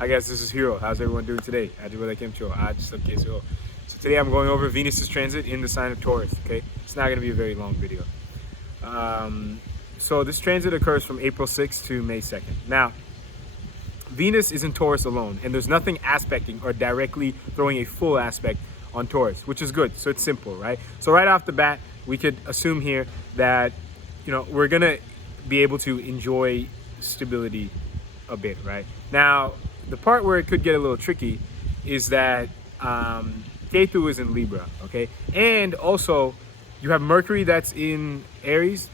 I guess this is Hero. How's everyone doing today? So today I'm going over Venus's transit in the sign of Taurus, okay? It's not going to be a very long video. So this transit occurs from April 6th to May 2nd. Now, Venus is in Taurus alone, and there's nothing aspecting or directly throwing a full aspect on Taurus, which is good. So it's simple, right? So right off the bat, we could assume here that, we're going to be able to enjoy stability a bit, right? Now, the part where it could get a little tricky is that Ketu is in Libra, okay? And also, you have Mercury that's in Aries,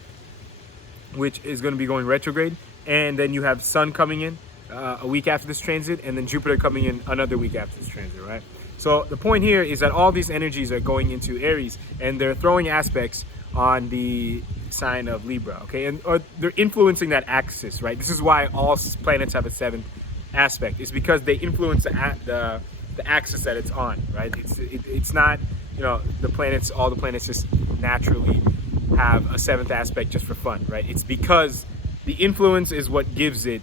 which is going to be going retrograde. And then you have Sun coming in a week after this transit, and then Jupiter coming in another week after this transit, right? So the point here is that all these energies are going into Aries, and they're throwing aspects on the sign of Libra, okay? Or they're influencing that axis, right? This is why all planets have a seventh aspect. It's because they influence the axis that it's on, right? It's not, all the planets just naturally have a seventh aspect just for fun, right? It's because the influence is what gives it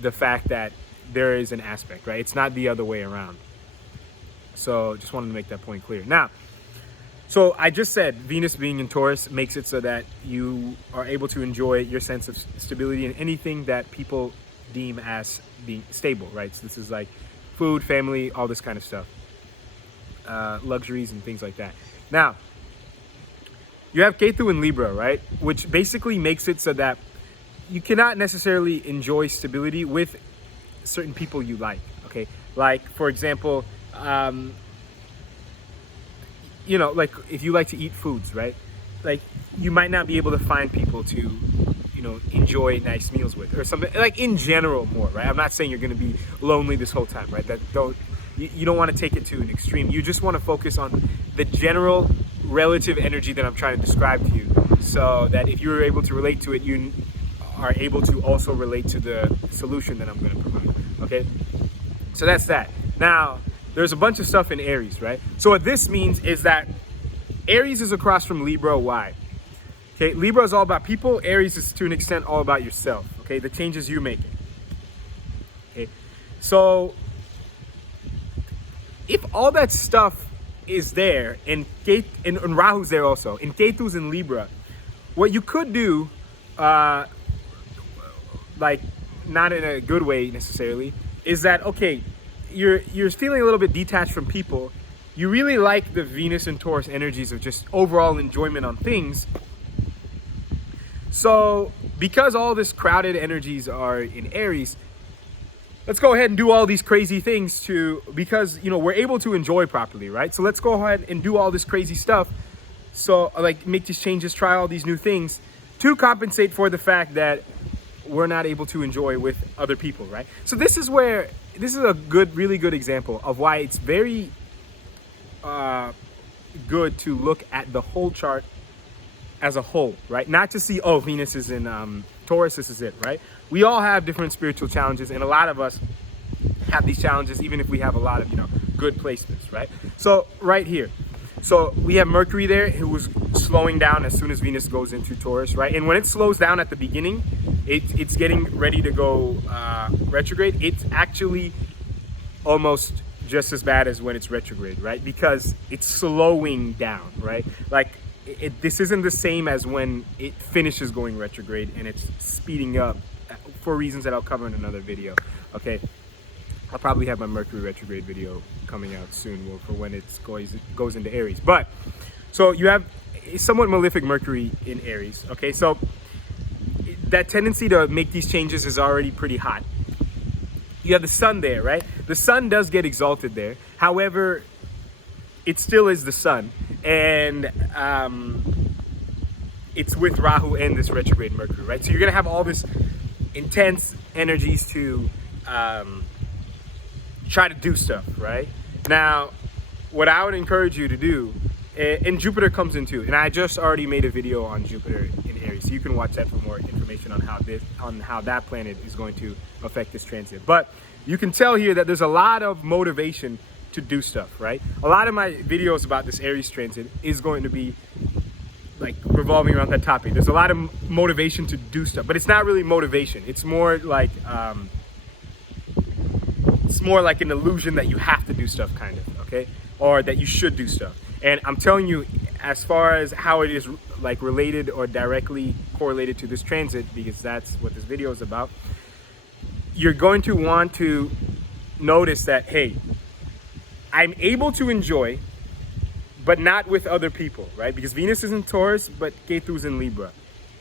the fact that there is an aspect, right? It's not the other way around. So just wanted to make that point clear. Now, so I just said Venus being in Taurus makes it so that you are able to enjoy your sense of stability in anything that people deem as being stable, right? So this is like food, family, all this kind of stuff, luxuries and things like that. Now, you have Ketu in Libra, right? Which basically makes it so that you cannot necessarily enjoy stability with certain people you like, okay? Like, for example, like if you like to eat foods, right? Like you might not be able to find people to, enjoy nice meals with or something, like in general more, right? I'm not saying you're going to be lonely this whole time, right? You don't want to take it to an extreme. You just want to focus on the general relative energy that I'm trying to describe to you, so that if you're able to relate to it, you are able to also relate to the solution that I'm going to provide, okay? So that's that. Now, there's a bunch of stuff in Aries, right? So what this means is that Aries is across from Libra. Why? Okay, Libra is all about people. Aries is to an extent all about yourself, okay? The changes you're making. Okay, so if all that stuff is there, and Rahu's there also, and Ketu's in Libra, what you could do, like not in a good way necessarily, is that, okay, you're feeling a little bit detached from people. You really like the Venus and Taurus energies of just overall enjoyment on things. So because all this crowded energies are in Aries, let's go ahead and do all these crazy things because we're able to enjoy properly, right? So let's go ahead and do all this crazy stuff. So like make these changes, try all these new things to compensate for the fact that we're not able to enjoy with other people, right? So this is a really good example of why it's very good to look at the whole chart as a whole, right? Not to see, oh, Venus is in Taurus, this is it, right? We all have different spiritual challenges, and a lot of us have these challenges even if we have a lot of, good placements, right? So right here, so we have Mercury there who was slowing down as soon as Venus goes into Taurus, right? And when it slows down at the beginning, it's getting ready to go retrograde. It's actually almost just as bad as when it's retrograde, right? Because it's slowing down, right? Like this isn't the same as when it finishes going retrograde and it's speeding up for reasons that I'll cover in another video, okay? I'll probably have my Mercury retrograde video coming out soon for when it goes into Aries. But, so you have a somewhat malefic Mercury in Aries, okay? So that tendency to make these changes is already pretty hot. You have the Sun there, right? The Sun does get exalted there. However, it still is the Sun. And it's with Rahu and this retrograde Mercury, right? So you're going to have all this intense energies to try to do stuff, right? Now, what I would encourage you to do, and Jupiter comes in too, and I just already made a video on Jupiter in Aries, so you can watch that for more information on how that planet is going to affect this transit. But you can tell here that there's a lot of motivation to do stuff, right? A lot of my videos about this Aries transit is going to be like revolving around that topic. There's a lot of motivation to do stuff, but it's not really motivation. It's more like more like an illusion that you have to do stuff, kind of, okay? Or that you should do stuff. And I'm telling you, as far as how it is like related or directly correlated to this transit, because that's what this video is about, you're going to want to notice that, hey, I'm able to enjoy, but not with other people, right? Because Venus is in Taurus, but Ketu's in Libra.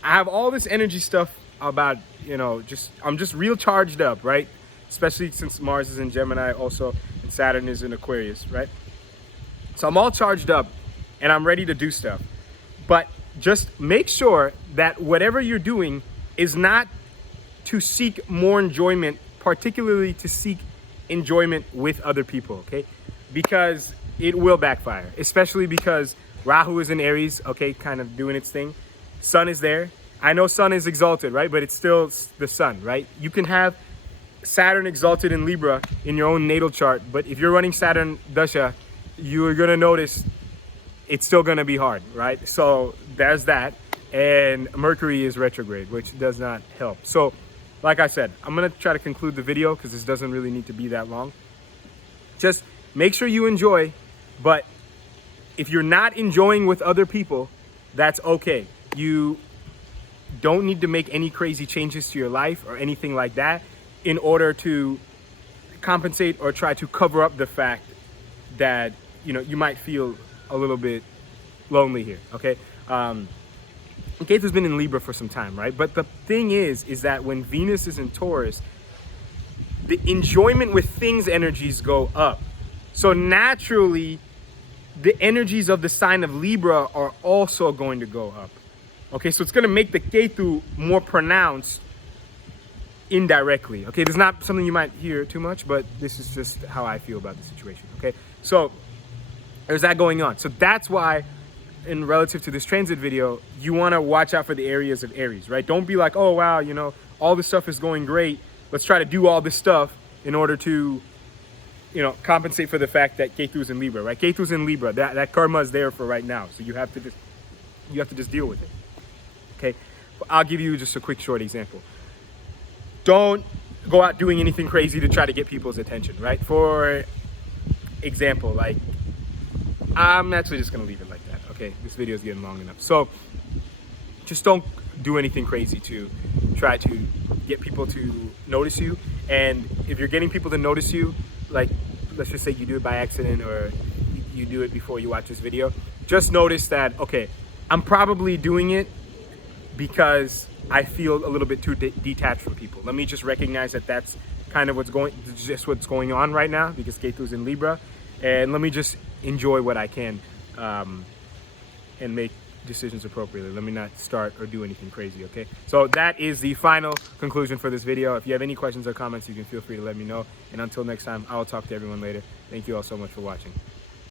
I have all this energy stuff about, you know, I'm just real charged up, right? Especially since Mars is in Gemini also, and Saturn is in Aquarius, right? So I'm all charged up and I'm ready to do stuff. But just make sure that whatever you're doing is not to seek more enjoyment, particularly to seek enjoyment with other people, okay? Because it will backfire, especially because Rahu is in Aries, okay, kind of doing its thing. Sun is there. I know Sun is exalted, right? But it's still the Sun, right? You can have Saturn exalted in Libra in your own natal chart, but if you're running Saturn Dasha, you're gonna notice it's still gonna be hard, right? So there's that. And Mercury is retrograde, which does not help. So like I said, I'm gonna try to conclude the video because this doesn't really need to be that long. Just make sure you enjoy, but if you're not enjoying with other people, that's okay. You don't need to make any crazy changes to your life or anything like that in order to compensate or try to cover up the fact that, you know, you might feel a little bit lonely here, okay? Ketu's been in Libra for some time, right? But the thing is that when Venus is in Taurus, the enjoyment with things energies go up. So naturally, the energies of the sign of Libra are also going to go up. Okay, so it's going to make the Ketu more pronounced indirectly. Okay, this is not something you might hear too much, but this is just how I feel about the situation. Okay, so there's that going on. So that's why, in relative to this transit video, you want to watch out for the areas of Aries, right? Don't be like, oh wow, you know, all this stuff is going great. Let's try to do all this stuff in order to, you know, compensate for the fact that Ketu's in Libra, right? Ketu's in Libra. That karma is there for right now, so you have to just deal with it. Okay, I'll give you just a quick short example. Don't go out doing anything crazy to try to get people's attention, right? For example, like, I'm actually just gonna leave it like that. Okay, this video is getting long enough. So just don't do anything crazy to try to get people to notice you. And if you're getting people to notice you, like, let's just say you do it by accident or you do it before you watch this video, just notice that, okay, I'm probably doing it because I feel a little bit too detached from people. Let me just recognize that that's kind of what's going on right now, because Ketu's in Libra, and let me just enjoy what I can and make decisions appropriately. Let me not start or do anything crazy, okay? So that is the final conclusion for this video. If you have any questions or comments, you can feel free to let me know. And until next time, I will talk to everyone later. Thank you all so much for watching.